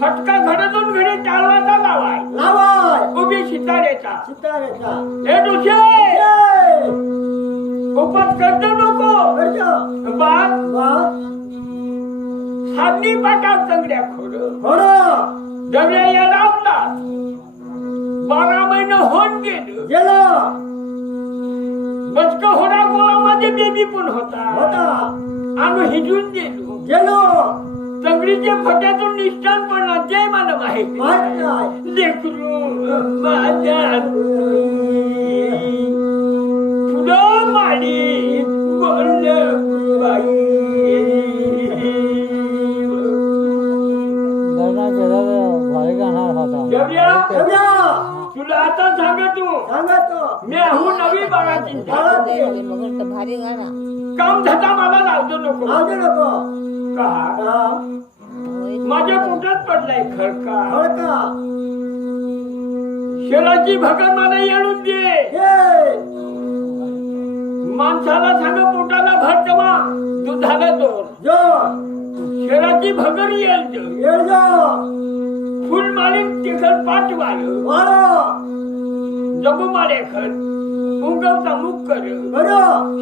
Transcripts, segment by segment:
फटका घडतून घडी टाळवाचा लावाय लावाय. उभी सितारेचा. सितारेचा. हे दुसरे. जय! उपास करतो नको. करतो. बात बात साधनी पाटात तंगड्या खोड. खरं दगड्या या लावला बारा महिने होऊन गेलं. गेलं. बचक होडा गोळामध्ये बेबी पण होता. होता. आम्ही हिजून गेलो. गेलो. तगडीच्या फट्यातून निष्ठान पडला ते मला माहिती. लेकरू माझ्या पुढं माडी बोल तुला आता सांगतो. सांगतो. मी आहो नवी बाळाची. भारी गाणा काम धता मला लावतो नको. लावते नको. का हा. माझ्या पोटात पडलाय खरका. खडका शेराची भगत मला येऊन दे माणसाला सांग पोटाला भर तेव्हा दुधाला दोर जो. शेराची भगर जो. फुल मारीन तिखट पाठ वाळो जगू मारे खर उंगवता मुख कर.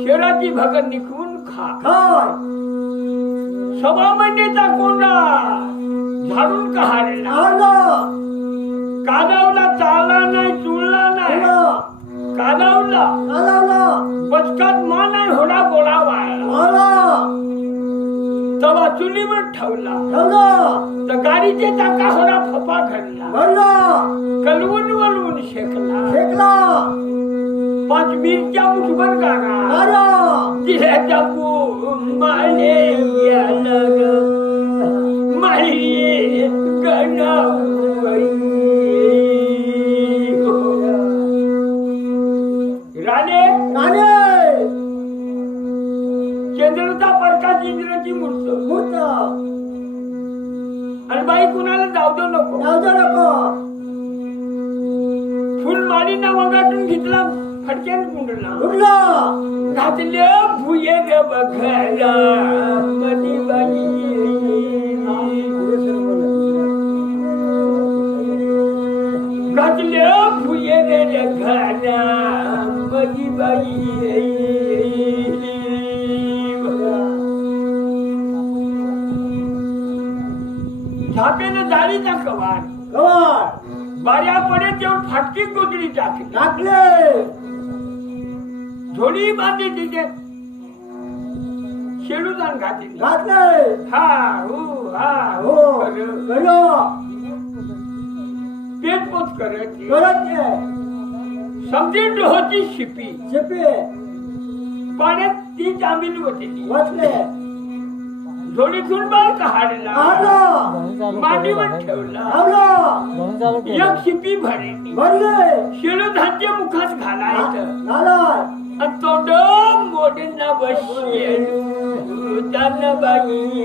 शेराची भगर निघून खा. खाय. सव्वा महिन्याचा कोंडा. झाडून कहाडला आलं कादावला चालला नाही चुळला नाही. आलं कादावला आलं बचकात मा नाही होडा गोळा वाळला तवा चुलीवर ठेवला. ठेवलं तर गाडीचे चाका होडा फपा घडला भरलं कलवून वलवून शेकला. फेकला पाच मिरच्या मुठभर गाणा दिल्या माले गेला चंद्रता प्रकाश इंद्राची मूर्त मूर्त. आणि बाई कुणाला जाऊ दो नको. जाऊ नको. फुल माळीना वगाटून घेतला फटक्यान कुंडला उडलं घातले भुये ग बघायला मधी बाई. घातले भुये ग घाना मधी बाई. झापेनं जाळीचा कवार गवार बाऱ्या पडे तेवढ फाटकी गोदडी टाकली टाकले झोडी बांधली तिथे शेडूदान घातली घातले हा हो हा हो हो करत. करो पेट पोत करत करत नाही समजी डोहोची शिपी शिपे पाण्यात ती जामीन होती वाचले झोडीतून बाळ काढला मांडीवर ठेवला. एक शिपी भरली. शेडूधानच्या मुखात घालायचं. तोंड मोडींना बसले त्यांना बाई